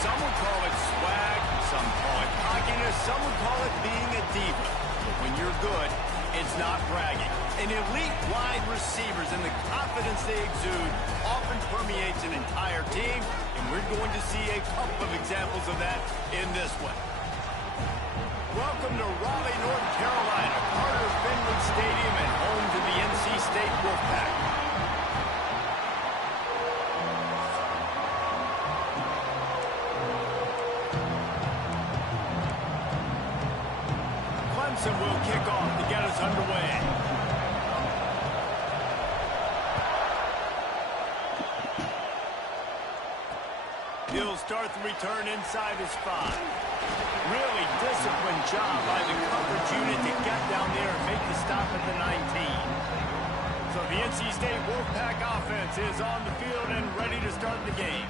Some would call it swag, some call it cockiness, some would call it being a diva. But when you're good, it's not bragging. An elite wide receivers and the confidence they exude often permeates an entire team, and we're going to see a couple of examples of that in this one. Welcome to Raleigh, North Carolina, Carter Finley Stadium, and home to the NC State Wolfpack. Clemson will kick off to get us underway. He'll start the return inside his 5. Really disciplined job by the coverage unit to get down there and make the stop at the 19. So the NC State Wolfpack offense is on the field and ready to start the game.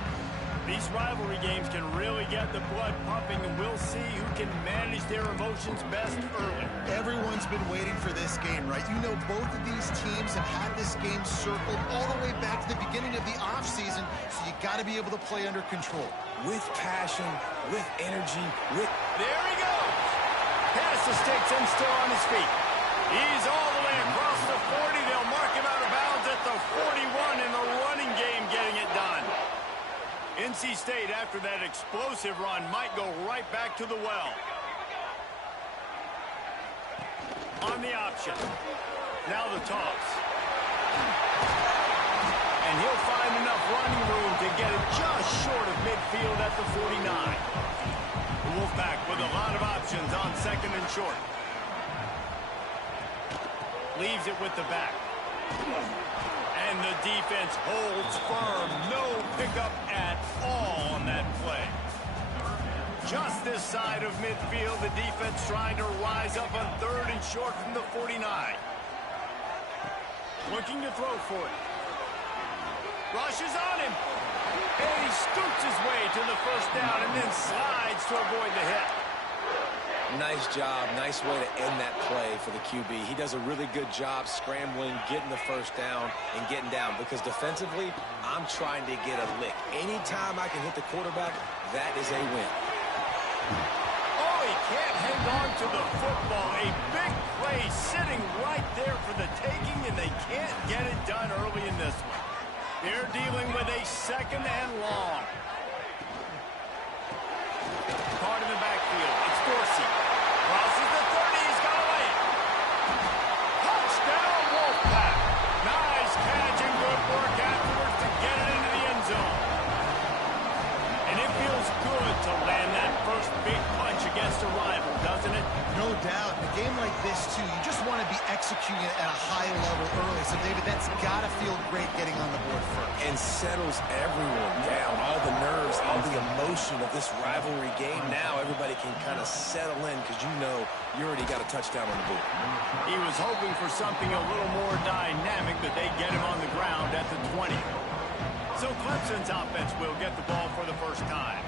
These rivalry games can really get the blood pumping, and we'll see who can manage their emotions best early. Everyone's been waiting for this game, right? You know, both of these teams have had this game circled all the way back to the beginning of the offseason, so you got to be able to play under control. With passion, with energy, with... There he goes! Past the sticks and still on his feet. He's all the way across the 40. They'll mark him out of bounds at the 41 in the running game, getting it done. NC State, after that explosive run, might go right back to the well. On the option. Now the toss. And he'll find enough running room to get it just short of midfield at the 49. The Wolfpack with a lot of options on second and short. Leaves it with the back. And the defense holds firm. No pickup at all on that play. Just this side of midfield, the defense trying to rise up on third and short from the 49. Looking to throw for it. Rushes on him. And he scoots his way to the first down and then slides to avoid the hit. Nice job. Nice way to end that play for the QB. He does a really good job scrambling, getting the first down, and getting down. Because defensively, I'm trying to get a lick. Anytime I can hit the quarterback, that is a win. Oh, he can't hang on to the football. A big play sitting right there for the taking, and they can't get it done early in this one. They're dealing with a second and long. Caught in the backfield. It's Dorsey. Crosses the 30. He's got away. Touchdown, Wolfpack. Nice catch and good work afterwards to get it into the end zone. And it feels good to land that first big punch against a rival, doesn't it? No doubt. In a game like this, too, you just want to be executing it at a high level early. So, David, that's got to feel great getting on the board first. And settles everyone down. All the nerves, all the emotion of this rivalry game. Now everybody can kind of settle in because you know you already got a touchdown on the board. He was hoping for something a little more dynamic, but they get him on the ground at the 20. So Clemson's offense will get the ball for the first time.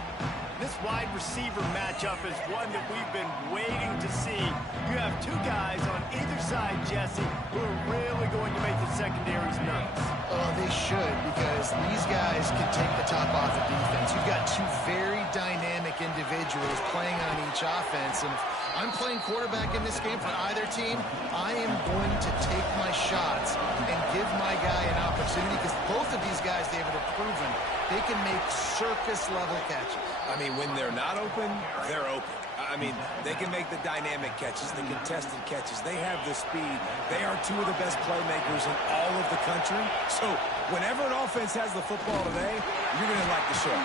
This wide receiver matchup is one that we've been waiting to see. You have two guys on either side, Jesse, who are really going to make the secondaries nervous. Oh, they should, because these guys can take the top off the defense. You've got two very dynamic individuals playing on each offense, and if I'm playing quarterback in this game for either team, I am going to take my shots and give my guy an opportunity, because both of these guys, David, have proven they can make circus-level catches. I mean, when they're not open, they're open. I mean, they can make the dynamic catches, the contested catches. They have the speed. They are two of the best playmakers in all of the country. So whenever an offense has the football today, you're going to like the show.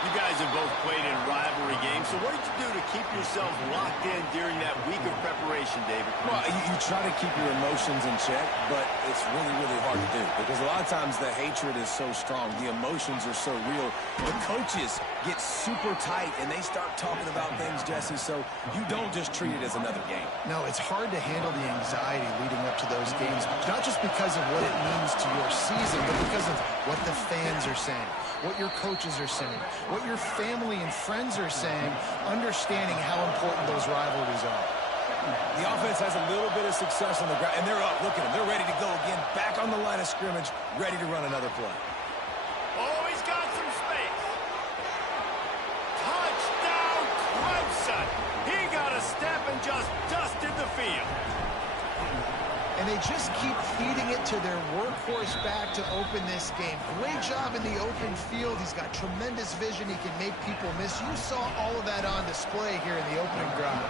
You guys have both played in rivalry games, so what did you do to keep yourself locked in during that week of preparation, David? Well, you try to keep your emotions in check, but it's really, really hard to do because a lot of times the hatred is so strong. The emotions are so real. The coaches get super tight, and they start talking about things, Jesse, so you don't just treat it as another game. No, it's hard to handle the anxiety leading up to those games, not just because of what it means to your season, but because of what the fans are saying, what your coaches are saying, what your family and friends are saying, understanding how important those rivalries are. The offense has a little bit of success on the ground, and they're up. Look at them. They're ready to go again, back on the line of scrimmage, ready to run another play. Oh, he's got some space. step and just dusted the field. And they just keep feeding it to their workhorse back to open this game. Great job in the open field. He's got tremendous vision. He can make people miss. You saw all of that on display here in the opening drive.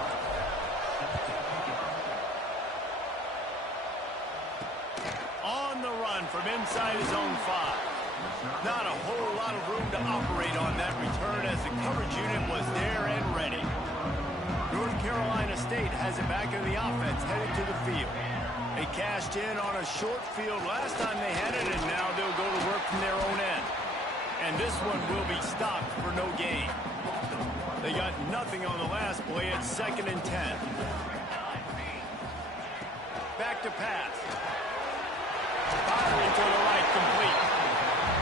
On the run from inside his own 5. Not a whole lot of room to operate on that return as the coverage unit was there and ready. North Carolina State has it back in the offense, headed to the field. They cashed in on a short field last time they had it, and now they'll go to work from their own end. And this one will be stopped for no gain. They got nothing on the last play at 2nd and 10. Back to pass. Firing to the right, complete.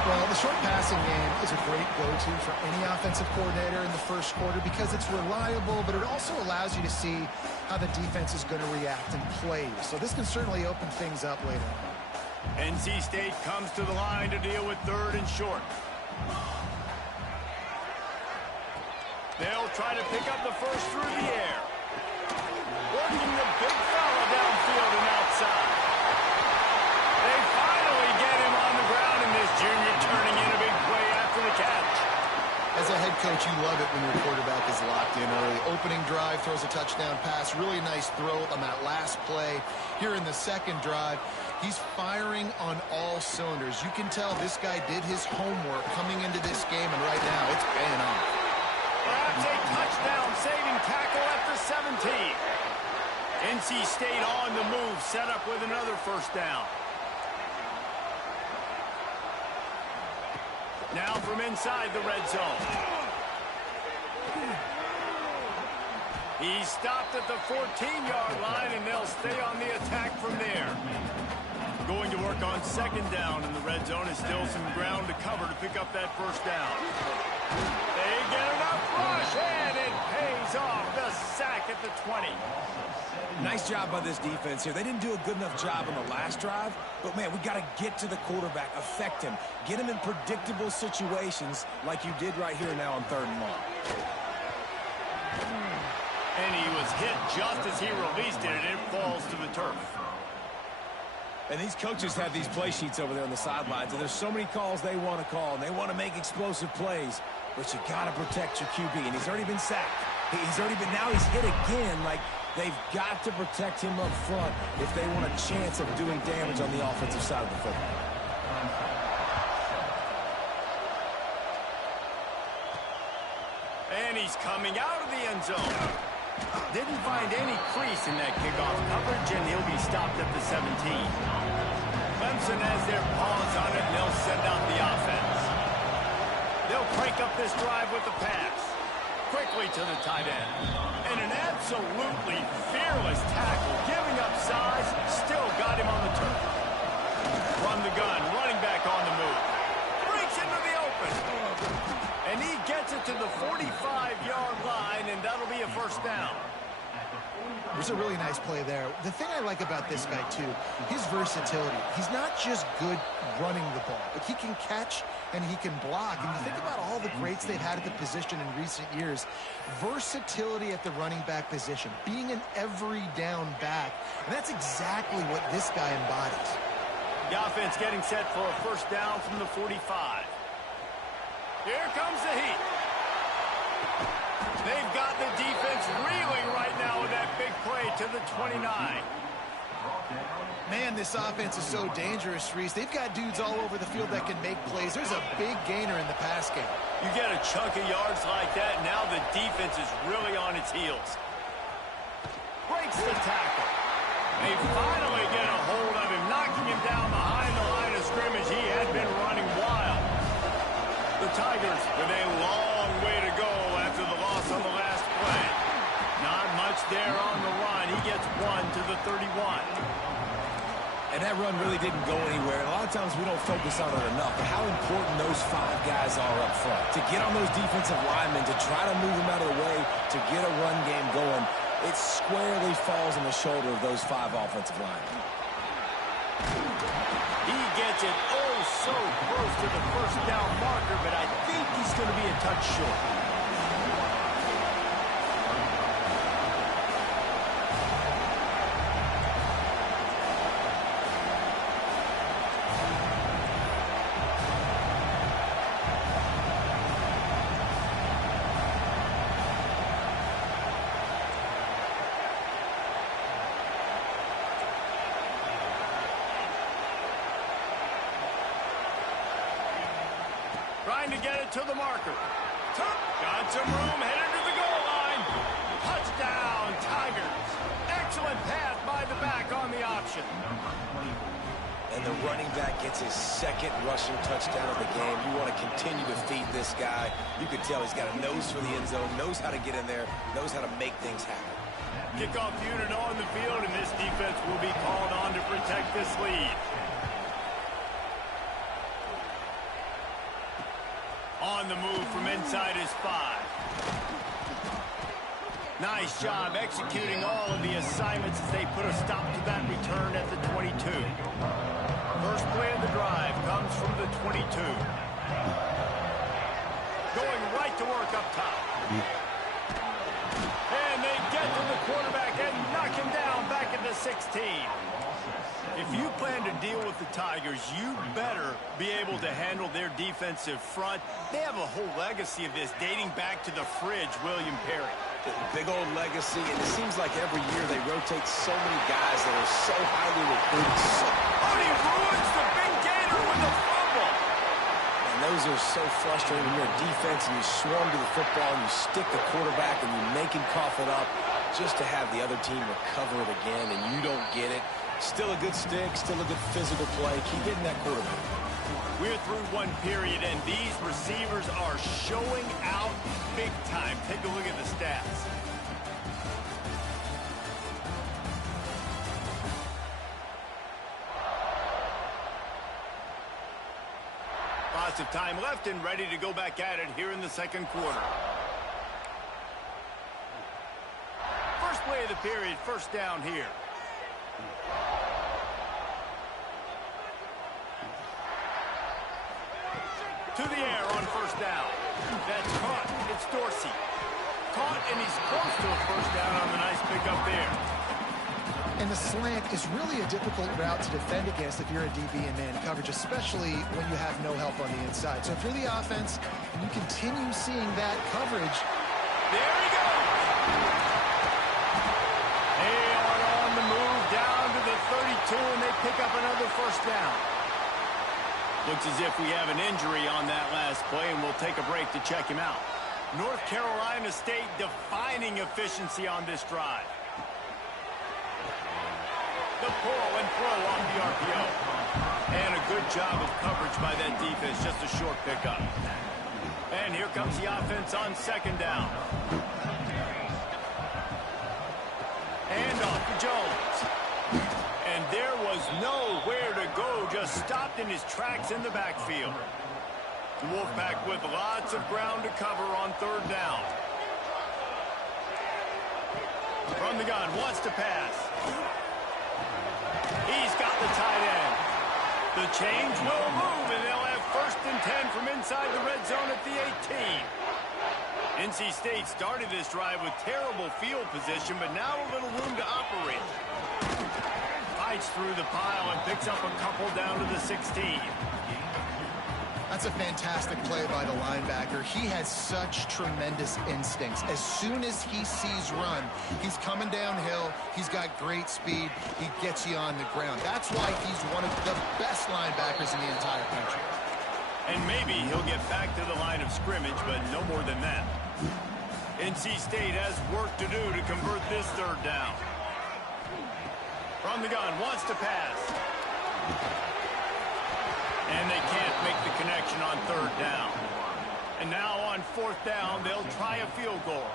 Well, the short passing game is a great go-to for any offensive coordinator in the first quarter because it's reliable, but it also allows you to see how the defense is going to react and play. So this can certainly open things up later on. NC State comes to the line to deal with 3rd and short. They'll try to pick up the first through the air. Working the big fella downfield and outside. They finally get him on the ground, and this junior turning in a big play after the catch. As a head coach, you love it when your quarterback is locked in early. Opening drive, throws a touchdown pass. Really nice throw on that last play. Here in the second drive, he's firing on all cylinders. You can tell this guy did his homework coming into this game, and right now it's paying off. Perhaps a touchdown-saving tackle at the 17. NC State on the move, set up with another first down. Now from inside the red zone. He's stopped at the 14-yard line, and they'll stay on the attack from there. Going to work on 2nd down, and the red zone is still some ground to cover to pick up that first down. They get enough rush, and it pays off. The sack at the 20. Nice job by this defense here. They didn't do a good enough job on the last drive, but, man, we got to get to the quarterback, affect him, get him in predictable situations like you did right here now on 3rd and long. And he was hit just as he released it, and it falls to the turf. And these coaches have these play sheets over there on the sidelines, and there's so many calls they want to call, and they want to make explosive plays, but you got to protect your QB, and he's already been sacked. Now he's hit again. Like, they've got to protect him up front if they want a chance of doing damage on the offensive side of the football. And he's coming out of the end zone. Didn't find any crease in that kickoff coverage, and he'll be stopped at the 17. Clemson has their paws on it, and they'll send out the offense. They'll crank up this drive with the pass. Quickly to the tight end. And an absolutely fearless tackle, giving up size, still got him on the turf. From the gun, running back on the move. Breaks into the open. And he gets it to the 45-yard line, and that'll be a first down. There's a really nice play there. The thing I like about this guy, too, his versatility. He's not just good running the ball, but he can catch and he can block. And you think about all the greats they've had at the position in recent years. Versatility at the running back position, being an every down back. And that's exactly what this guy embodies. The offense getting set for a first down from the 45. Here comes the heat. They've got the defense reeling right now with that big play to the 29. Man, this offense is so dangerous, Reese. They've got dudes all over the field that can make plays. There's a big gainer in the pass game. You get a chunk of yards like that, now the defense is really on its heels. Breaks the tackle. They finally get a hold of him, knocking him down behind the line of scrimmage. He had been running wild. The Tigers with a long way to go after the loss on the last play. Not much there on the run. He gets one to the 31. And that run really didn't go anywhere. And a lot of times we don't focus on it enough, but how important those 5 guys are up front. To get on those defensive linemen, to try to move them out of the way, to get a run game going, it squarely falls on the shoulder of those 5 offensive linemen. He gets it so close to the first down marker, but I think he's going to be a touch short. trying to get it to the marker. Got some room, headed to the goal line. Touchdown, Tigers. Excellent pass by the back on the option. And the running back gets his second rushing touchdown of the game. You want to continue to feed this guy. You can tell he's got a nose for the end zone, knows how to get in there, knows how to make things happen. Kickoff unit on the field, and this defense will be called on to protect this lead. On the move from inside his 5. Nice job executing all of the assignments as they put a stop to that return at the 22. First play of the drive comes from the 22. Going right to work up top. And they get to the quarterback and knock him down back at the 16. If you plan to deal with the Tigers, you better be able to handle their defensive front. They have a whole legacy of this dating back to the fridge, William Perry. Big old legacy, and it seems like every year they rotate so many guys that are so highly recruited. Oh, he ruins the big gator with a fumble. And those are so frustrating when you're a defense and you swarm to the football and you stick the quarterback and you make him cough it up just to have the other team recover it again and you don't get it. Still a good stick, still a good physical play. Keep hitting that quarterback. We're through one period, and these receivers are showing out big time. Take a look at the stats. Lots of time left and ready to go back at it here in the second quarter. First play of the period, first down here. To the air on first down. That's caught. It's Dorsey. Caught, and he's close to a first down on the nice pickup there. And the slant is really a difficult route to defend against if you're a DB in man coverage, especially when you have no help on the inside. So if you're the offense and you continue seeing that coverage. There he goes. They are on the move down to the 32, and they pick up another first down. Looks as if we have an injury on that last play, and we'll take a break to check him out. North Carolina State defining efficiency on this drive. The pull and throw off the RPO. And a good job of coverage by that defense, just a short pickup. And here comes the offense on second down. And off to Jones. And there was nowhere to go, just stopped in his tracks in the backfield. The Wolfpack with lots of ground to cover on third down. From the gun, wants to pass. He's got the tight end. The change will move, and they'll have first and 10 from inside the red zone at the 18. NC State started this drive with terrible field position, but now a little room to operate. Fights through the pile and picks up a couple down to the 16. That's a fantastic play by the linebacker. He has such tremendous instincts. As soon as he sees run, he's coming downhill. He's got great speed. He gets you on the ground. That's why he's one of the best linebackers in the entire country. And maybe he'll get back to the line of scrimmage, but no more than that. NC State has work to do to convert this third down. From the gun, wants to pass. And they can't make the connection on third down. And now on fourth down, they'll try a field goal.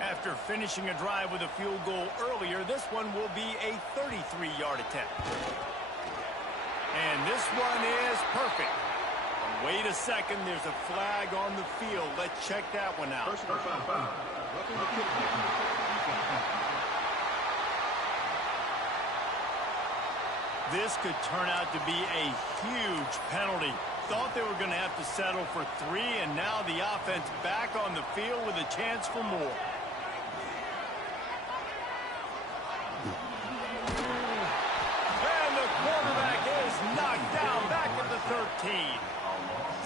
After finishing a drive with a field goal earlier, this one will be a 33-yard attempt. And this one is perfect. Wait a second, there's a flag on the field. Let's check that one out. This could turn out to be a huge penalty. Thought they were going to have to settle for 3, and now the offense back on the field with a chance for more. And the quarterback is knocked down back at the 13.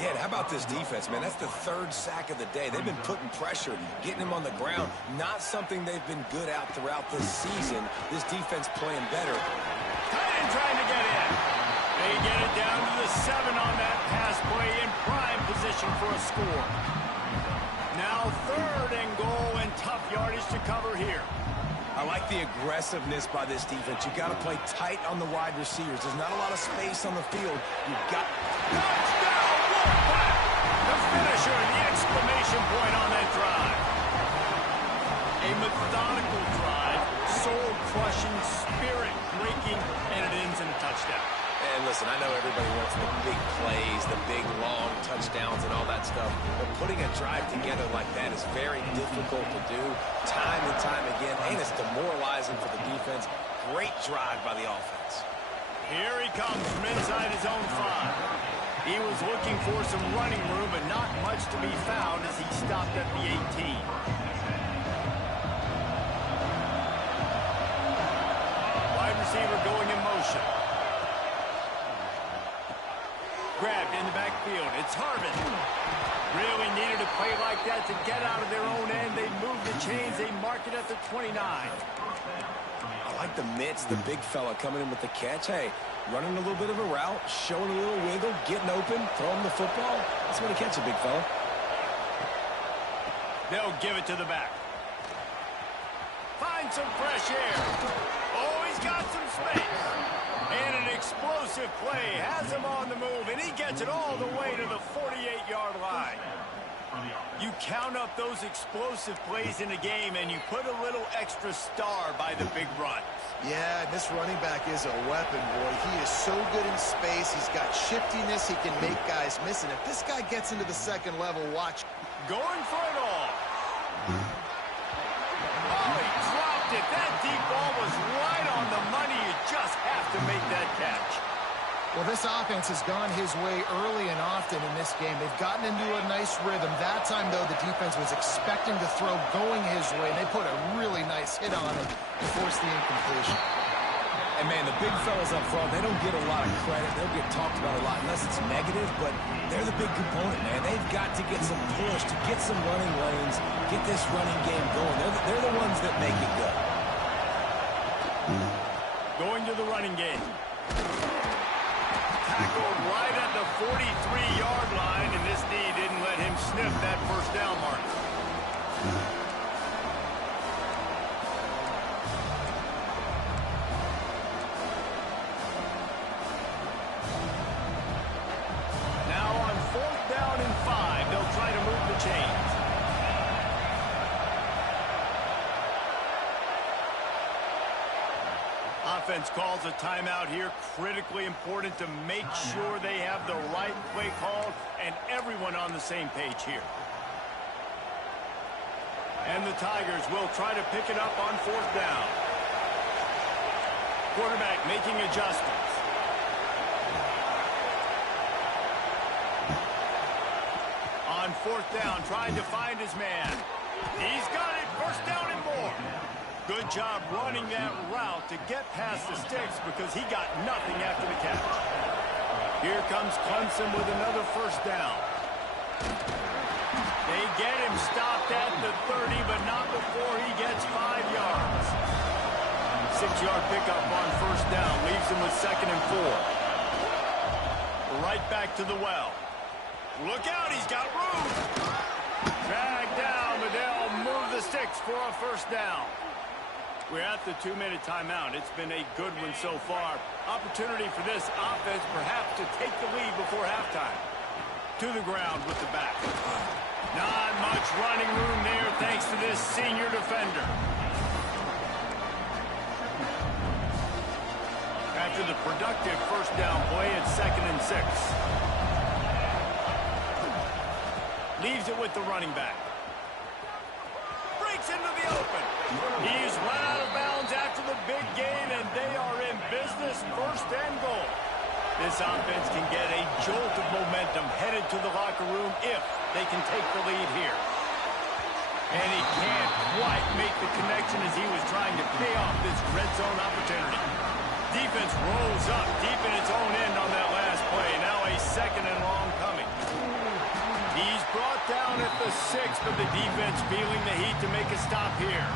Yeah, how about this defense, man? That's the third sack of the day. They've been putting pressure, getting him on the ground. Not something they've been good at throughout this season. This defense playing better. Tight end trying to get in. They get it down to the 7 on that pass play in prime position for a score. Now 3rd and goal and tough yardage to cover here. I like the aggressiveness by this defense. You've got to play tight on the wide receivers. There's not a lot of space on the field. You've got... Touchdown, Wolfpack! The finisher, the exclamation point on that drive. A methodical drive, soul-crushing, spirit-breaking, and it ends in a touchdown. And listen, I know everybody wants the big plays, the big, long touchdowns and all that stuff, but putting a drive together like that is very difficult to do time and time again, and it's demoralizing for the defense. Great drive by the offense. Here he comes from inside his own 5. He was looking for some running room, but not much to be found as he stopped at the 18. Wide receiver going in motion. Grabbed in the backfield. It's Harvin. Really needed a play like that to get out of their own end. They move the chains. They mark it at the 29. I like the mitts, the big fella coming in with the catch. Hey, running a little bit of a route, showing a little wiggle, getting open, throwing the football. That's when he catch a big fella. They'll give it to the back. Find some fresh air. Oh, he's got some space. And an explosive play has him on the move, and he gets it all the way to the 48-yard line. You count up those explosive plays in a game, and you put a little extra star by the big runs. Yeah, this running back is a weapon, boy. He is so good in space. He's got shiftiness. He can make guys miss. And if this guy gets into the 2nd level, watch. Going for it all. Oh, he dropped it. That deep ball was right on the money. You just have to make that catch. Well, this offense has gone his way early and often in this game. They've gotten into a nice rhythm. That time, though, the defense was expecting to throw going his way. They put a really nice hit on it to force the incompletion. And, man, the big fellas up front, they don't get a lot of credit. They'll get talked about a lot unless it's negative, but they're the big component, man. They've got to get some push, to get some running lanes, get this running game going. They're the ones that make it go. Going to the running game. Tackled right at the 43-yard line, and this D didn't let him sniff that 1st down mark. Now on 4th down and 5, they'll try to move the chains. Offense calls a timeout here. Critically important to make sure they have the right play call and everyone on the same page here. And the Tigers will try to pick it up on 4th down. Quarterback making adjustments. On 4th down, trying to find his man. He's got it. 1st down and more. Good job running that route to get past the sticks because he got nothing after the catch. Here comes Clemson with another 1st down. They get him stopped at the 30, but not before he gets 5 yards. 6-yard pickup on 1st down leaves him with 2nd and 4. Right back to the well. Look out, he's got room. Dragged down, but they'll move the sticks for a 1st down. We're at the 2-minute timeout. It's been a good one so far. Opportunity for this offense perhaps to take the lead before halftime. To the ground with the back. Not much running room there thanks to this senior defender. After the productive 1st down play, it's 2nd and 6. Leaves it with the running back. Breaks into the open. He's run out of bounds after the big gain, and they are in business. 1st and goal. This offense can get a jolt of momentum headed to the locker room if they can take the lead here. And he can't quite make the connection as he was trying to pay off this red zone opportunity. Defense rolls up deep in its own end on that last play. Now a 2nd and long coming. He's brought down at the 6, but the defense feeling the heat to make a stop here.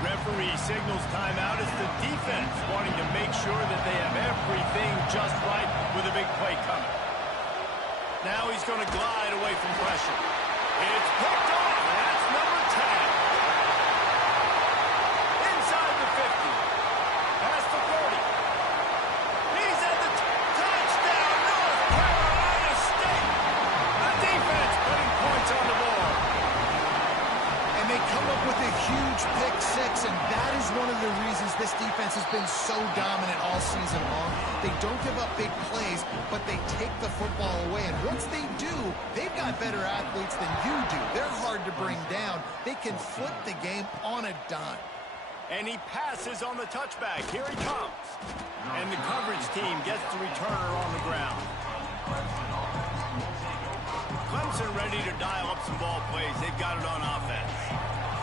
Referee signals timeout as the defense wanting to make sure that they have everything just right with a big play coming. Now he's going to glide away from pressure. It's picked off. That's number 10. Inside the 50. Past the 40. He's at the touchdown, North Carolina State. The defense putting points on the board. And they come up with a huge pick six, and that is one of the reasons this defense has been so dominant all season long. They don't give up big plays, but they take the football away. And once they do, they've got better athletes than you do. They're hard to bring down. They can flip the game on a dime. And he passes on the touchback. Here he comes. And the coverage team gets the returner on the ground. Clemson ready to dial up some ball plays. They've got it on offense.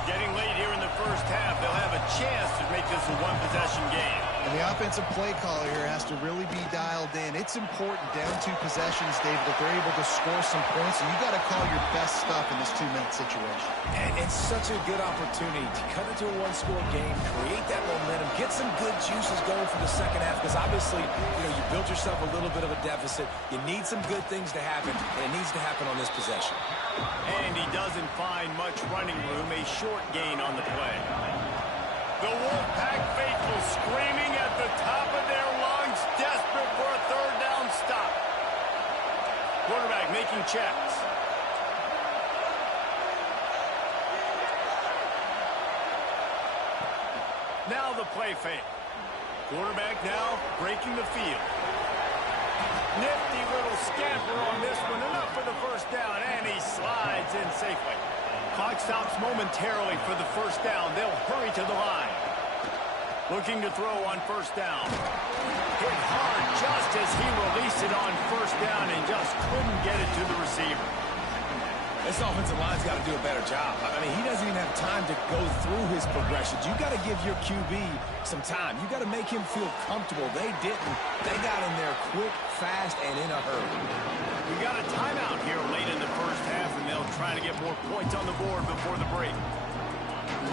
Getting late here in the first half, they'll have a chance to make this a one-possession game. And the offensive play caller here has to really be dialed in. It's important down 2 possessions, Dave, that they're able to score some points. And you got to call your best stuff in this 2-minute situation. And it's such a good opportunity to cut into a one-score game, create that momentum, get some good juices going for the second half. Because obviously, you built yourself a little bit of a deficit. You need some good things to happen, and it needs to happen on this possession. And he doesn't find much running room. A short gain on the play. The Wolfpack faithful screaming at the top of their lungs, desperate for a third down stop. Quarterback making checks. Now the play fake. Quarterback now breaking the field. Nifty little scamper on this one, enough for the first down, and he slides in safely. Clock stops momentarily for the first down. They'll hurry to the line. Looking to throw on first down. Hit hard just as he released it on first down and just couldn't get it to the receiver. This offensive line's got to do a better job. I mean, he doesn't even have time to go through his progressions. You got to give your QB some time. You got to make him feel comfortable. They didn't. They got in there quick, fast, and in a hurry. We got a timeout here late in the first half, and they'll try to get more points on the board before the break.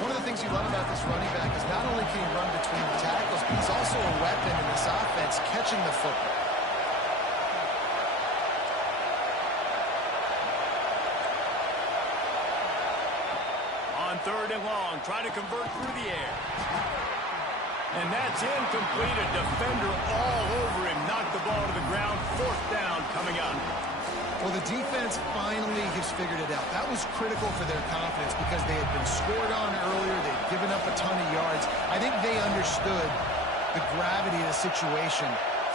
One of the things you love about this running back is not only can he run between the tackles, but he's also a weapon in this offense, catching the football. On third and long, try to convert through the air. And that's incomplete. A defender all over him. Knocked the ball to the ground. Fourth down coming up. Well, the defense finally has figured it out. That was critical for their confidence because they had been scored on earlier. They'd given up a ton of yards. I think they understood the gravity of the situation.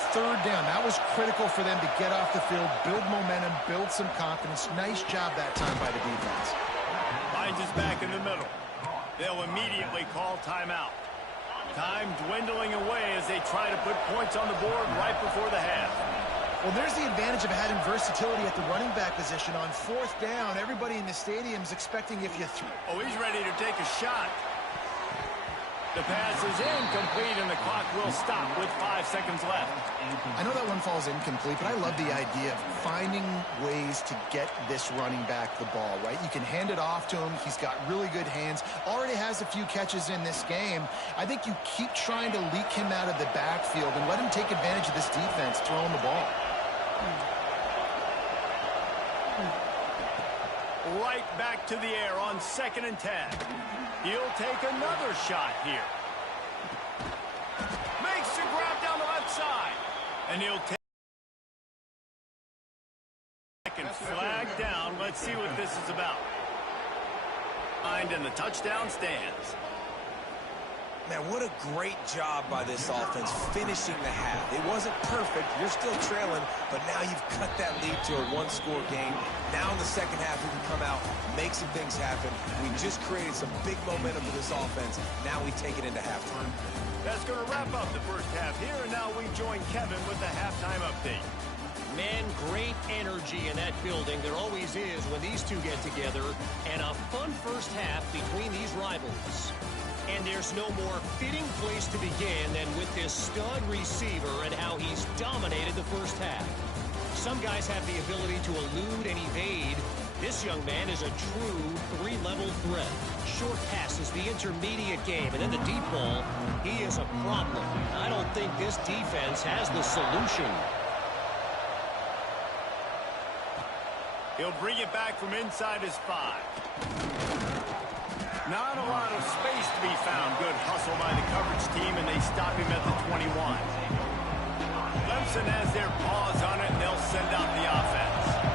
Third down, that was critical for them to get off the field, build momentum, build some confidence. Nice job that time by the defense. Finds us back in the middle. They'll immediately call timeout. Time dwindling away as they try to put points on the board right before the half. Well, there's the advantage of having versatility at the running back position. On fourth down, everybody in the stadium is expecting if you throw. Oh, he's ready to take a shot. The pass is incomplete, and the clock will stop with 5 seconds left. I know that one falls incomplete, but I love the idea of finding ways to get this running back the ball, right? You can hand it off to him. He's got really good hands. Already has a few catches in this game. I think you keep trying to leak him out of the backfield and let him take advantage of this defense throwing the ball. Right back to the air on 2nd and 10. He'll take another shot here. Makes the grab down the left side. And he'll take second flag down. Let's see what this is about. And the touchdown stands. Man, what a great job by this offense finishing the half. It wasn't perfect. You're still trailing, but now you've cut that lead to a one-score game. Now in the second half, we can come out, make some things happen. We just created some big momentum for this offense. Now we take it into halftime. That's going to wrap up the first half here, and now we join Kevin with the halftime update. Man, great energy in that building. There always is when these two get together, and a fun first half between these rivals. And there's no more fitting place to begin than with this stud receiver and how he's dominated the first half. Some guys have the ability to elude and evade. This young man is a true three-level threat. Short passes, the intermediate game, and then the deep ball. He is a problem. I don't think this defense has the solution. He'll bring it back from inside his 5. Not a lot of space to be found. Good hustle by the coverage team, and they stop him at the 21. Clemson has their paws on it, and they'll send out the offense.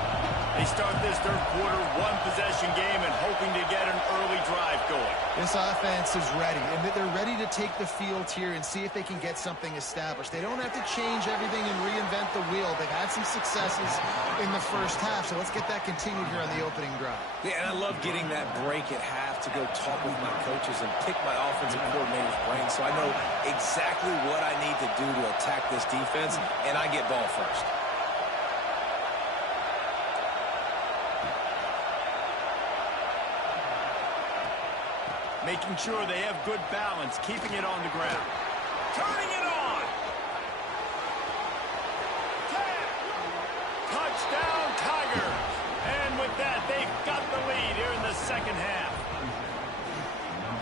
They start this third quarter one-possession game and hoping to get an early drive going. This offense is ready, and they're ready to take the field here and see if they can get something established. They don't have to change everything and reinvent the wheel. They've had some successes in the first half, so let's get that continued here on the opening drive. Yeah, and I love getting that break at half to go talk with my coaches and pick my offensive coordinator's brain so I know exactly what I need to do to attack this defense, and I get ball first. Making sure they have good balance, keeping it on the ground. Turning it on! Touchdown, Tigers! And with that, they've got the lead here in the second half.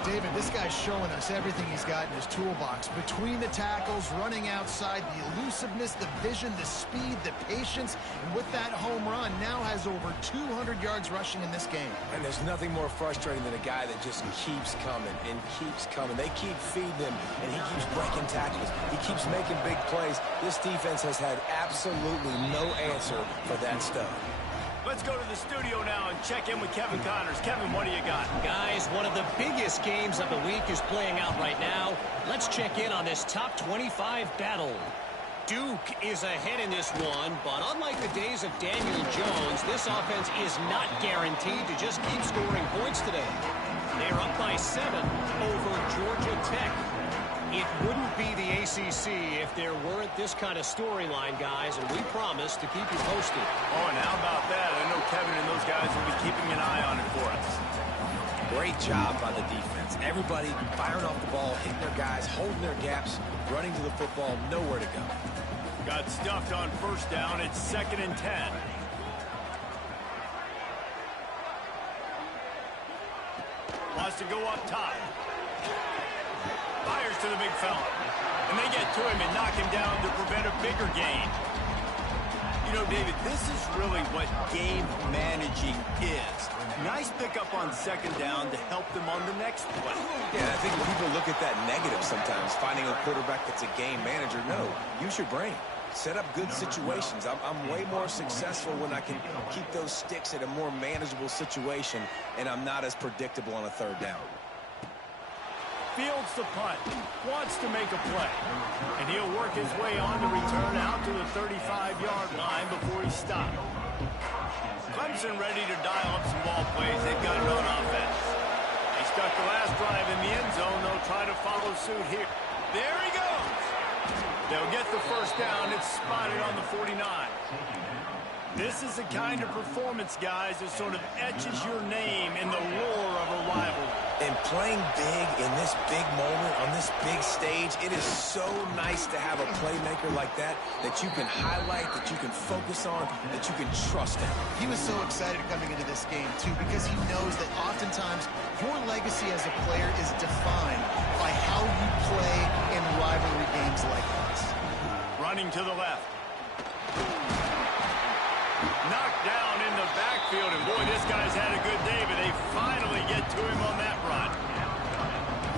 David, this guy's showing us everything he's got in his toolbox. Between the tackles, running outside, the elusiveness, the vision, the speed, the patience. And with that home run, now has over 200 yards rushing in this game. And there's nothing more frustrating than a guy that just keeps coming and keeps coming. They keep feeding him, and he keeps breaking tackles. He keeps making big plays. This defense has had absolutely no answer for that stuff. Let's go to the studio now and check in with Kevin Connors. Kevin, what do you got? Guys, one of the biggest games of the week is playing out right now. Let's check in on this top 25 battle. Duke is ahead in this one, but unlike the days of Daniel Jones, this offense is not guaranteed to just keep scoring points today. They're up by 7 over Georgia Tech. It wouldn't be the ACC if there weren't this kind of storyline, guys, and we promise to keep you posted. Oh, and how about that? I know Kevin and those guys will be keeping an eye on it for us. Great job by the defense. Everybody firing off the ball, hitting their guys, holding their gaps, running to the football, nowhere to go. Got stuffed on first down. It's 2nd and 10. Wants to go up top. Fires to the big fella. And they get to him and knock him down to prevent a bigger gain. You know, David, this is really what game managing is. Nice pickup on 2nd down to help them on the next play. Yeah, I think people look at that negative sometimes, finding a quarterback that's a game manager. No, use your brain. Set up good situations. I'm way more successful when I can keep those sticks at a more manageable situation, and I'm not as predictable on a 3rd down. Fields the punt, wants to make a play, and he'll work his way on the return out to the 35-yard line before he's stopped. Clemson ready to dial up some ball plays. They've got it on offense. They stuck the last drive in the end zone. They'll try to follow suit here. There he goes. They'll get the first down. It's spotted on the 49. This is the kind of performance, guys, that sort of etches your name in the lore of a rivalry. And playing big in this big moment, on this big stage, it is so nice to have a playmaker like that you can highlight, that you can focus on, that you can trust in. He was so excited coming into this game, too, because he knows that oftentimes your legacy as a player is defined by how you play in rivalry games like this. Running to the left. Knocked down in the backfield, and boy, this guy's had a good day, but they finally get to him on that run.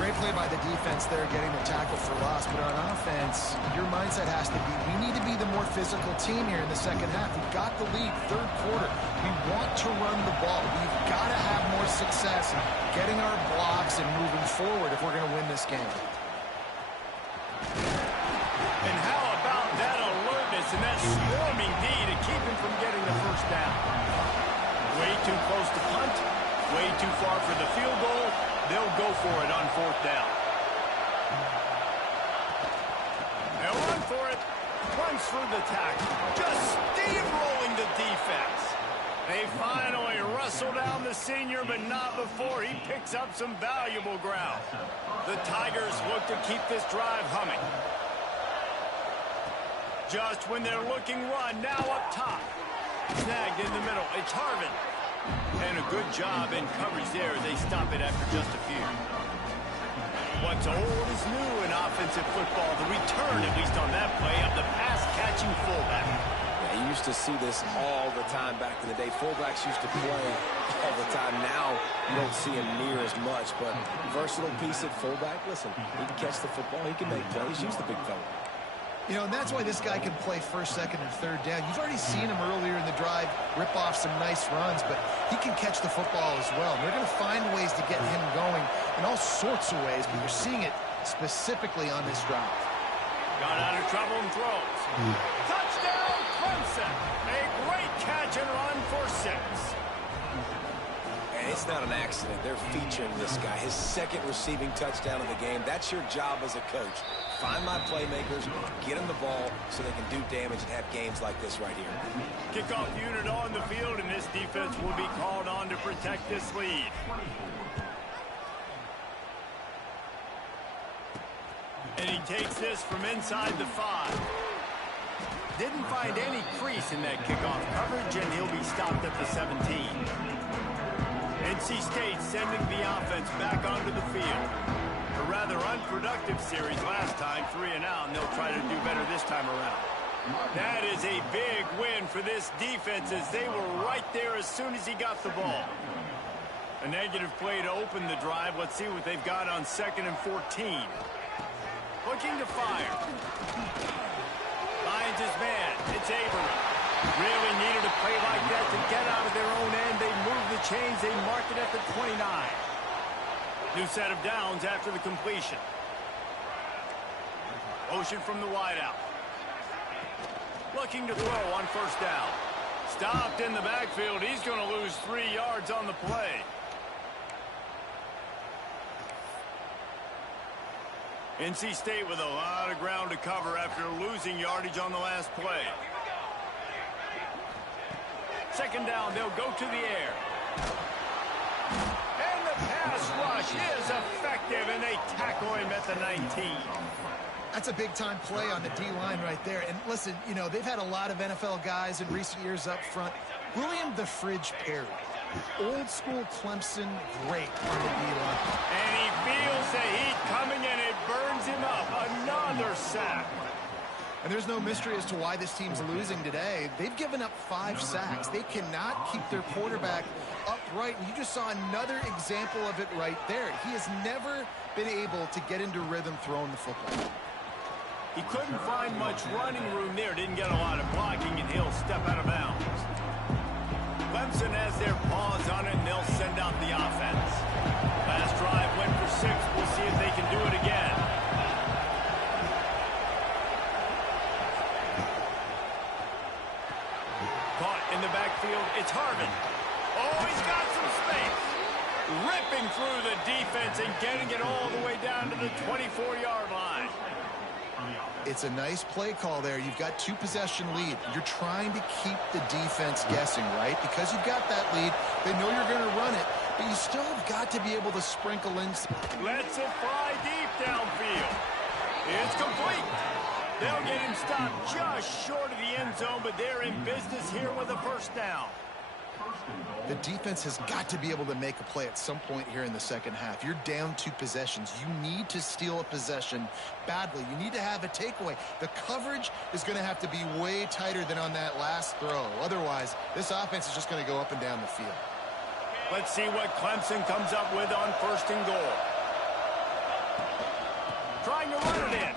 Great play by the defense there, getting the tackle for loss, but on offense, your mindset has to be, we need to be the more physical team here in the second half. We've got the lead, 3rd quarter. We want to run the ball. We've got to have more success in getting our blocks and moving forward if we're going to win this game. And how about that alertness and that swarming D to keep him from getting the first down? Way too close to punt, way too far for the field goal. They'll go for it on 4th down. They'll run for it. Runs through the tackle. Just steamrolling the defense. They finally wrestle down the senior, but not before he picks up some valuable ground. The Tigers look to keep this drive humming. Just when they're looking run, now up top. Snagged in the middle. It's Harvin. And a good job in coverage there as they stop it after just a few. What's old is new in offensive football. The return, at least on that play, of the pass-catching fullback. Yeah, you used to see this all the time back in the day. Fullbacks used to play all the time. Now you don't see him near as much, but versatile piece at fullback. Listen, he can catch the football. He can make plays. Use the big fella. You know, and that's why this guy can play first, second, and third down. You've already seen him earlier in the drive rip off some nice runs, but he can catch the football as well. And they're going to find ways to get him going in all sorts of ways, but you're seeing it specifically on this drive. Got out of trouble and throws. Touchdown, Clemson. A great catch and run for 6. And it's not an accident. They're featuring this guy. His second receiving touchdown of the game. That's your job as a coach. Find my playmakers, get them the ball so they can do damage and have games like this right here. Kickoff unit on the field, and this defense will be called on to protect this lead. And he takes this from inside the 5. Didn't find any crease in that kickoff coverage, and he'll be stopped at the 17. NC State sending the offense back onto the field. A rather unproductive series last time, 3 and out, and they'll try to do better this time around. That is a big win for this defense as they were right there as soon as he got the ball. A negative play to open the drive. Let's see what they've got on 2nd and 14. Looking to fire. Finds his man. It's Avery. Really needed a play like that to get out of their own end. They move the chains. They mark it at the 29. New set of downs after the completion. Motion from the wideout. Looking to throw on 1st down. Stopped in the backfield. He's going to lose 3 yards on the play. NC State with a lot of ground to cover after losing yardage on the last play. 2nd down, they'll go to the air. And the pass rush is effective, and they tackle him at the 19. That's a big-time play on the D-line right there. And listen, you know, they've had a lot of NFL guys in recent years up front. William the Fridge Perry, old-school Clemson, great on the D-line. And he feels the heat coming, and it burns him up. Another sack. And there's no mystery as to why this team's losing today. They've given up 5 sacks. They cannot keep their quarterback upright. And you just saw another example of it right there. He has never been able to get into rhythm throwing the football. He couldn't find much running room there. Didn't get a lot of blocking, and he'll step out of bounds. Clemson has their paws on it, and they'll send out the offense. Last drive went for 6. We'll see if they can do it again. Caught in the backfield. It's Harvin. Oh, he's got some space. Ripping through the defense and getting it all the way down to the 24-yard line. It's a nice play call there. You've got 2-possession lead. You're trying to keep the defense guessing, right? Because you've got that lead, they know you're going to run it, but you still have got to be able to sprinkle in. Lets it fly deep downfield. It's complete. They'll get him stopped just short of the end zone, but they're in business here with a 1st down. The defense has got to be able to make a play at some point here in the 2nd half. You're down 2 possessions. You need to steal a possession badly. You need to have a takeaway. The coverage is going to have to be way tighter than on that last throw. Otherwise, this offense is just going to go up and down the field. Let's see what Clemson comes up with on 1st and goal. Trying to run it in.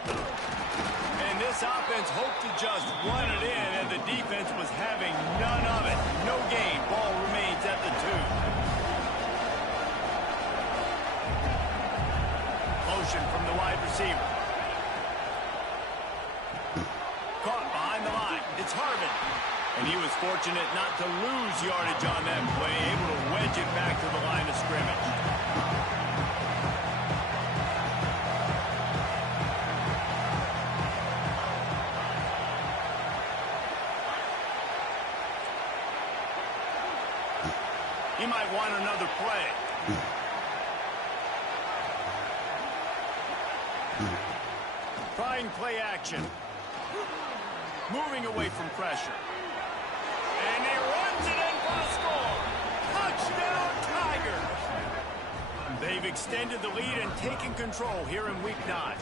And this offense hoped to just run it in, and the defense was having none of it. No gain. Ball remains at the 2. Motion from the wide receiver. Caught behind the line. It's Harvin. And he was fortunate not to lose yardage on that play, able to wedge it back to the line of scrimmage. He might want another play. Trying play action. Moving away from pressure. And he runs it in for a score. Touchdown, Tigers. They've extended the lead and taken control here in Week 9.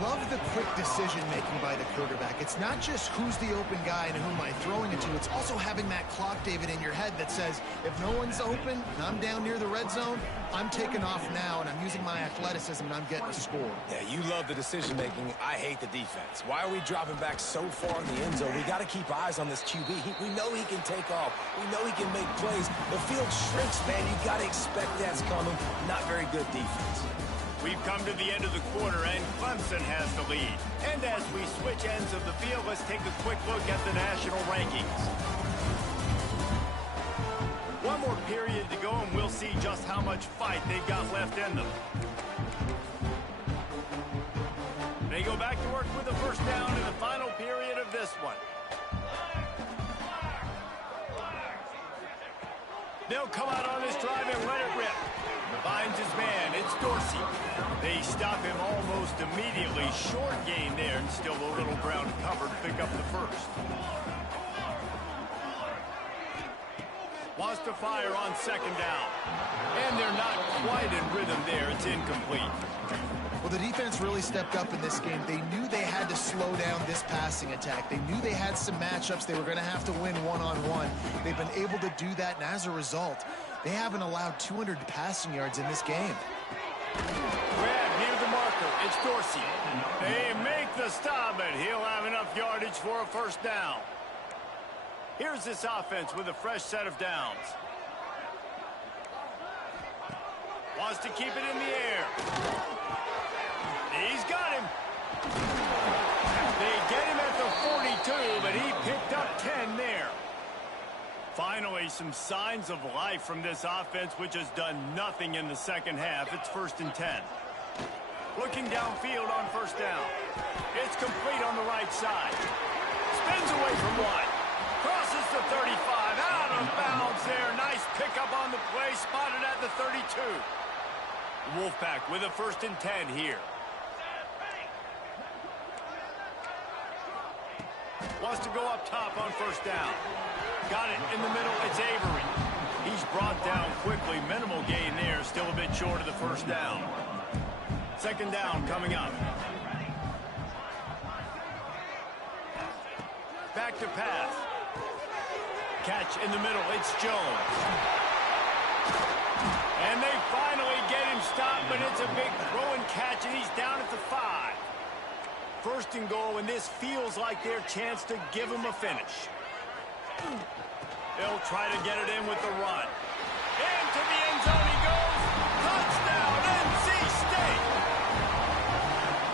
love the quick decision-making by the quarterback. It's not just who's the open guy and who am I throwing it to. It's also having that clock, David, in your head that says, if no one's open and I'm down near the red zone, I'm taking off now, and I'm using my athleticism, and I'm getting a score. Yeah, you love the decision-making. I hate the defense. Why are we dropping back so far in the end zone? We got to keep eyes on this QB. We know he can take off. We know he can make plays. The field shrinks, man. You got to expect that's coming. Not very good defense. We've come to the end of the quarter, and Clemson has the lead. And as we switch ends of the field, let's take a quick look at the national rankings. One more period to go, and we'll see just how much fight they've got left in them. They go back to work with a first down in the final period of this one. They'll come out on this drive and let it rip. Finds his man. It's Dorsey. They stop him almost immediately. Short gain there, and still a little ground covered to pick up the first. Wants to fire on second down. And they're not quite in rhythm there. It's incomplete. Well, the defense really stepped up in this game. They knew they had to slow down this passing attack. They knew they had some matchups they were going to have to win one-on-one. They've been able to do that, and as a result, they haven't allowed 200 passing yards in this game. Grab near the marker. It's Dorsey. They make the stop, but he'll have enough yardage for a first down. Here's this offense with a fresh set of downs. Wants to keep it in the air. He's got him. They get him at the 42, but he picked up 10 there. Finally, some signs of life from this offense, which has done nothing in the second half. It's 1st and 10. Looking downfield on first down. It's complete on the right side. Spins away from one. Crosses the 35. Out of bounds there. Nice pickup on the play. Spotted at the 32. Wolfpack with a 1st and 10 here. Wants to go up top on first down. Got it in the middle. It's Avery. He's brought down quickly. Minimal gain there. Still a bit short of the first down. Second down coming up. Back to pass. Catch in the middle. It's Jones. And they finally get him stopped, but it's a big throw and catch, and he's down at the 5. 1st and goal, and this feels like their chance to give him a finish. They'll try to get it in with the run. Into the end zone he goes. Touchdown, NC State.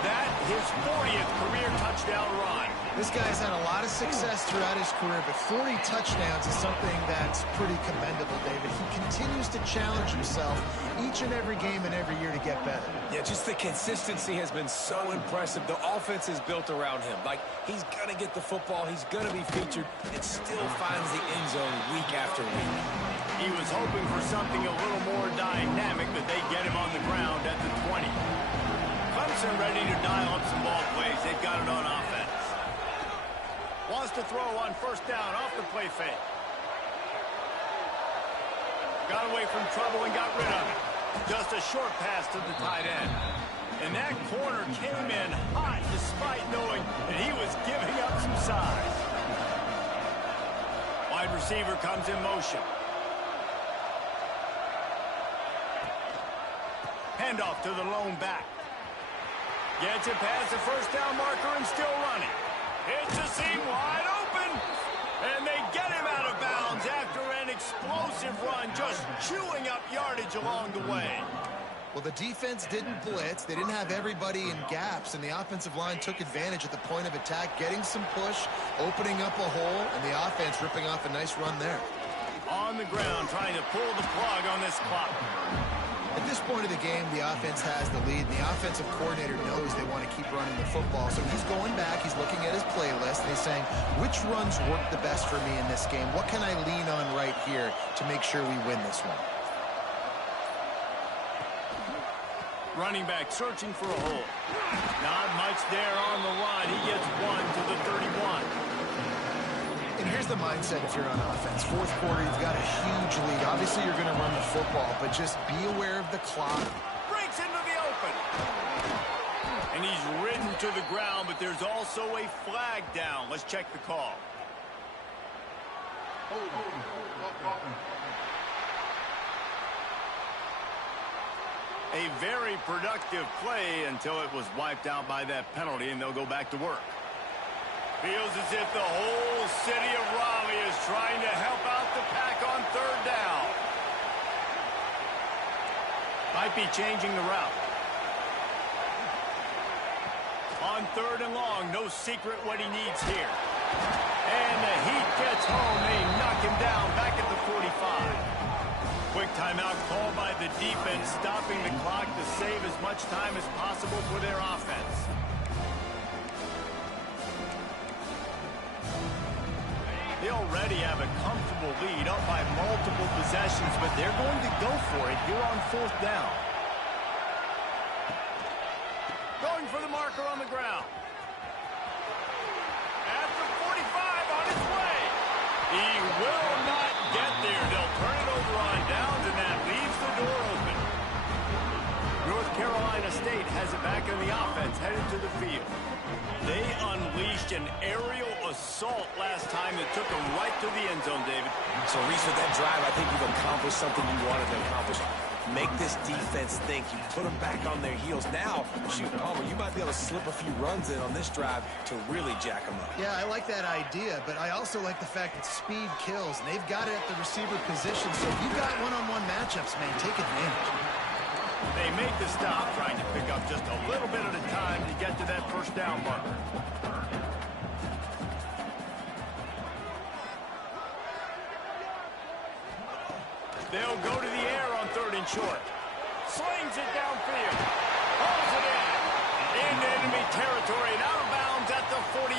That his 40th career touchdown run. This guy's had a lot of success throughout his career, but 40 touchdowns is something that's pretty commendable, David. He continues to challenge himself each and every game and every year to get better. Yeah, just the consistency has been so impressive. The offense is built around him. Like, he's going to get the football, he's going to be featured, and still finds the end zone week after week. He was hoping for something a little more dynamic, but they get him on the ground at the 20. Clemson ready to dial up some ball plays. They've got it on offense. Wants to throw on first down off the play fake. Got away from trouble and got rid of it. Just a short pass to the tight end. And that corner came in hot despite knowing that he was giving up some size. Wide receiver comes in motion. Handoff to the lone back. Gets it past the first down marker and still running. It's a seam wide open. And they get him out of bounds after an explosive run, just chewing up yardage along the way. Well, the defense didn't blitz. They didn't have everybody in gaps, and the offensive line took advantage at the point of attack, getting some push, opening up a hole, and the offense ripping off a nice run there. On the ground, trying to pull the plug on this clock. At this point of the game, the offense has the lead, and the offensive coordinator knows they want to keep running the football. So he's going back, he's looking at his playlist, and he's saying, which runs work the best for me in this game? What can I lean on right here to make sure we win this one? Running back searching for a hole. Not much there on the line. He gets one to the 31. And here's the mindset if you're on offense. Fourth quarter, you've got a huge lead. Obviously, you're going to run the football, but just be aware of the clock. Breaks into the open. And he's ridden to the ground, but there's also a flag down. Let's check the call. A very productive play until it was wiped out by that penalty, and they'll go back to work. Feels as if the whole city of Raleigh is trying to help out the Pack on third down. Might be changing the route. On third and long, no secret what he needs here. And the Heat gets home. They knock him down back at the 45. Quick timeout called by the defense, stopping the clock to save as much time as possible for their offense. They already have a comfortable lead, up by multiple possessions, but they're going to go for it here on fourth down. Going for the marker on the ground. At the 45, on his way. He will not get there. They'll turn it over on downs, and that leaves the door open. North Carolina State has it back in the offense, headed to the field. They unleashed an aerial assault last time that took them right to the end zone, David. So, Reese, with that drive, I think you've accomplished something you wanted to accomplish. Make this defense think. You put them back on their heels. Now, shoot, Palmer, you might be able to slip a few runs in on this drive to really jack them up. Yeah, I like that idea, but I also like the fact that speed kills, and they've got it at the receiver position. So if you've got one-on-one matchups, man, take advantage. They make the stop, trying to pick up just a little bit at a time to get to that first down marker. They'll go to the air on third and short. Slings it downfield. Pulls it into enemy territory and out of bounds at the 48.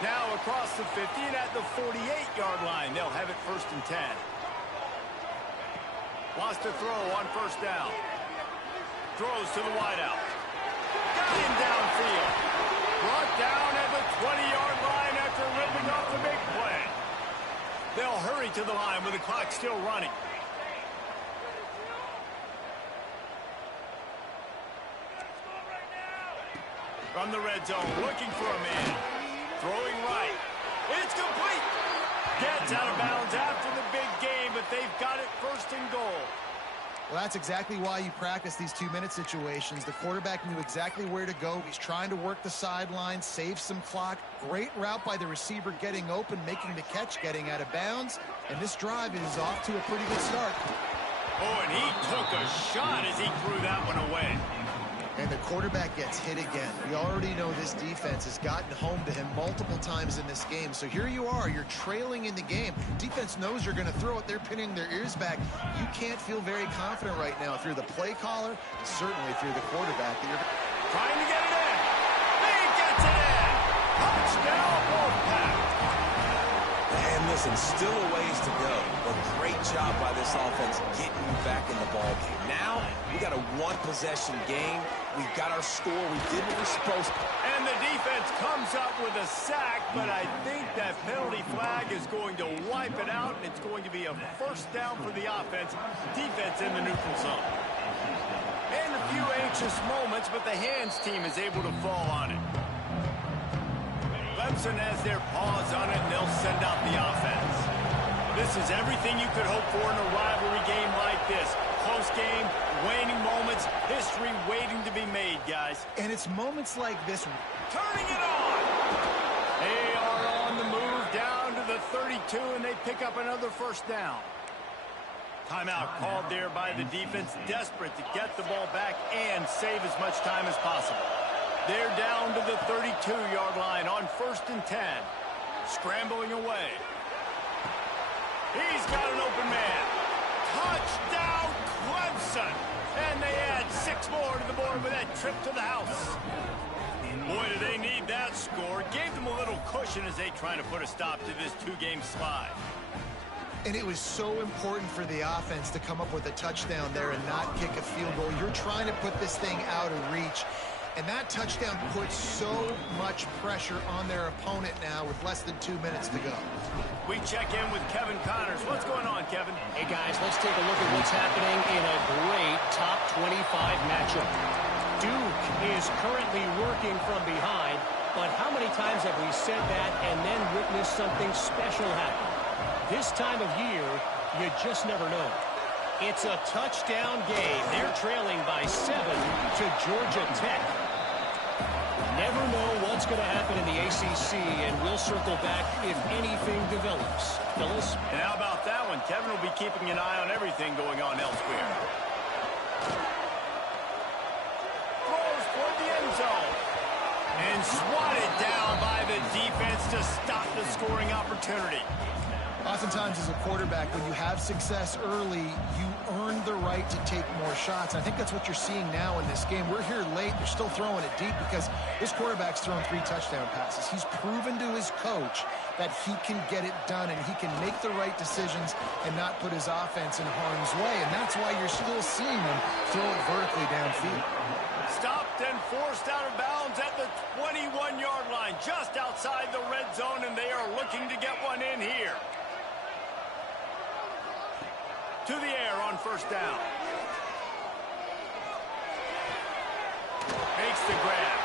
Now across the 50 and at the 48-yard line. They'll have it first and 10. Wants to throw on first down. Throws to the wideout. Got him downfield. Brought down at the 20-yard line after ripping off the big play. They'll hurry to the line with the clock still running. From the red zone, looking for a man. Throwing right. It's complete. Gets out of bounds after the big game, but they've got it first and goal. Well, that's exactly why you practice these two-minute situations. The quarterback knew exactly where to go. He's trying to work the sideline, save some clock. Great route by the receiver getting open, making the catch, getting out of bounds. And this drive is off to a pretty good start. Oh, and he took a shot as he threw that one away. And the quarterback gets hit again. We already know this defense has gotten home to him multiple times in this game. So here you are, you're trailing in the game. Defense knows you're going to throw it. They're pinning their ears back. You can't feel very confident right now through the play caller, and certainly through the quarterback. That you're trying to get it in. He gets it in. Touchdown, Wolfpack. And listen, still a ways to go, but great job by this offense getting you back in the ball game. Now, we got a one-possession game. We've got our score. We did what we're supposed to. And the defense comes up with a sack, but I think that penalty flag is going to wipe it out, and it's going to be a first down for the offense. Defense in the neutral zone. And a few anxious moments, but the hands team is able to fall on it. Clemson has their paws on it, and they'll send out the offense. This is everything you could hope for in a rivalry game like this. Close game, waning moments, history waiting to be made, guys. And it's moments like this. Turning it on! They are on the move down to the 32, and they pick up another first down. Timeout called there by the defense, desperate to get the ball back and save as much time as possible. They're down to the 32-yard line on first and 10. Scrambling away. He's got an open man. Touchdown, Clemson! And they add 6 more to the board with that trip to the house. Boy, do they need that score. Gave them a little cushion as they try to put a stop to this 2-game slide. And it was so important for the offense to come up with a touchdown there and not kick a field goal. You're trying to put this thing out of reach. And that touchdown puts so much pressure on their opponent now with less than 2 minutes to go. We check in with Kevin Connors. What's going on, Kevin? Hey, guys, let's take a look at what's happening in a great top 25 matchup. Duke is currently working from behind, but how many times have we said that and then witnessed something special happen? This time of year, you just never know. It's a touchdown game. They're trailing by 7 to Georgia Tech. Never know what's going to happen in the ACC, and we'll circle back if anything develops. Fellas? And how about that one? Kevin will be keeping an eye on everything going on elsewhere. Throws toward the end zone. And swatted down by the defense to stop the scoring opportunity. Oftentimes as a quarterback, when you have success early, you earn the right to take more shots. I think that's what you're seeing now in this game. We're here late. They're still throwing it deep because this quarterback's thrown 3 touchdown passes. He's proven to his coach that he can get it done and he can make the right decisions and not put his offense in harm's way. And that's why you're still seeing him throw it vertically downfield. Stopped and forced out of bounds at the 21-yard line, just outside the red zone, and they are looking to get one in here. To the air on first down. Makes the grab.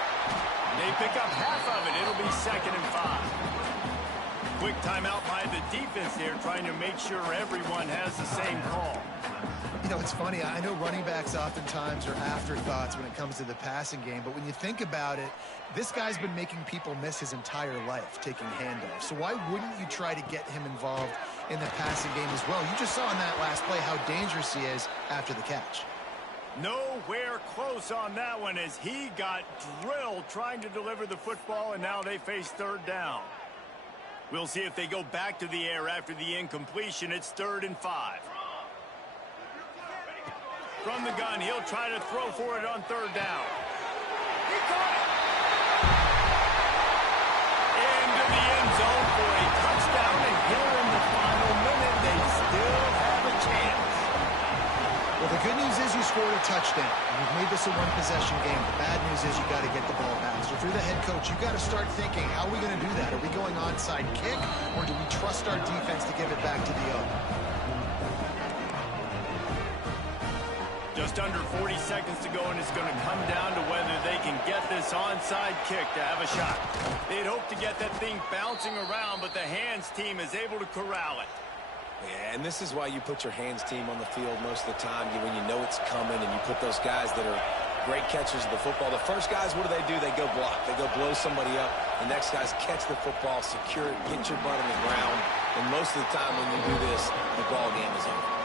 They pick up half of it. It'll be 2nd and 5. Quick timeout by the defense here, trying to make sure everyone has the same call. You know, it's funny. I know running backs oftentimes are afterthoughts when it comes to the passing game, but when you think about it, this guy's been making people miss his entire life taking handoffs. So why wouldn't you try to get him involved in the passing game as well? You just saw in that last play how dangerous he is after the catch. Nowhere close on that one as he got drilled trying to deliver the football, and now they face 3rd down. We'll see if they go back to the air after the incompletion. It's 3rd and 5. From the gun, he'll try to throw for it on 3rd down. He caught it! Into the end zone for a touchdown, and here in the final minute, they still have a chance. Well, the good news is you scored a touchdown. You've made this a one-possession game. The bad news is you got to get the ball back. So if you're the head coach, you got to start thinking, how are we going to do that? Are we going onside kick, or do we trust our defense to give it back to the other? Just under 40 seconds to go, and it's going to come down to whether they can get this onside kick to have a shot. They'd hope to get that thing bouncing around, but the hands team is able to corral it. Yeah, and this is why you put your hands team on the field most of the time when you know it's coming, and you put those guys that are great catchers of the football. The first guys, what do? They go block. They go blow somebody up. The next guys catch the football, secure it, get your butt on the ground. And most of the time when you do this, the ball game is over.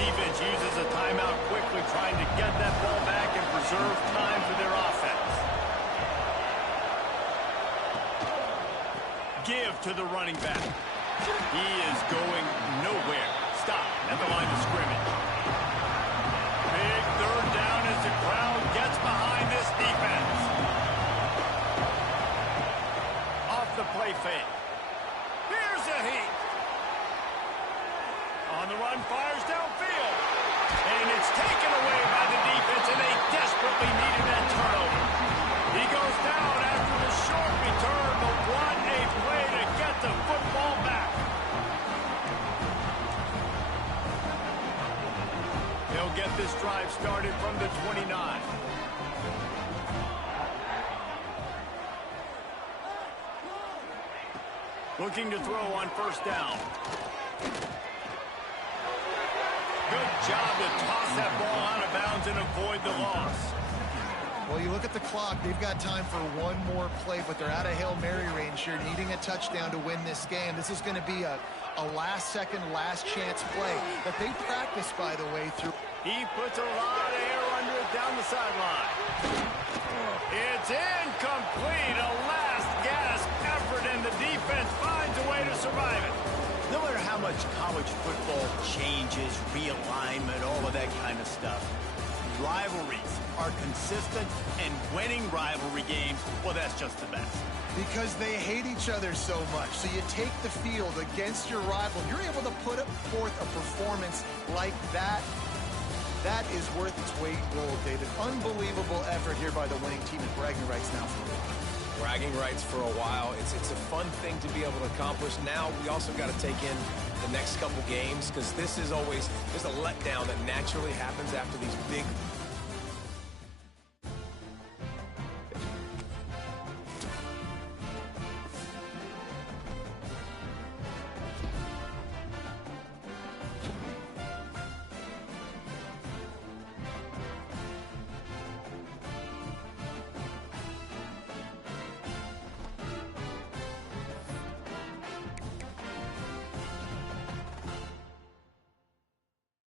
Defense uses a timeout quickly, trying to get that ball back and preserve time for their offense. Give to the running back. He is going nowhere. Stop at the line of scrimmage. Big 3rd down as the crowd gets behind this defense. Off the play fake. Here's a heat. On the run, fires downfield. And it's taken away by the defense, and they desperately needed that turnover. He goes down after the short return, but what a play to get the football back. They'll get this drive started from the 29. Looking to throw on first down. Good job to toss that ball out of bounds and avoid the loss. Well, you look at the clock. They've got time for one more play, but they're out of Hail Mary range here, needing a touchdown to win this game. This is going to be a last-second, last-chance play that they practice, by the way, through. He puts a lot of air under it down the sideline. It's incomplete. A last-gasp effort, and the defense finds a way to survive it. No matter how much college football changes, realignment, all of that kind of stuff, rivalries are consistent, and winning rivalry games, well, that's just the best. Because they hate each other so much. So you take the field against your rival. You're able to put forth a performance like that. That is worth its weight in gold, David. Unbelievable effort here by the winning team, and bragging rights now for a while. Bragging rights for a while. It's a fun thing to be able to accomplish. Now we also got to take in the next couple games, because this is always, there's a letdown that naturally happens after these big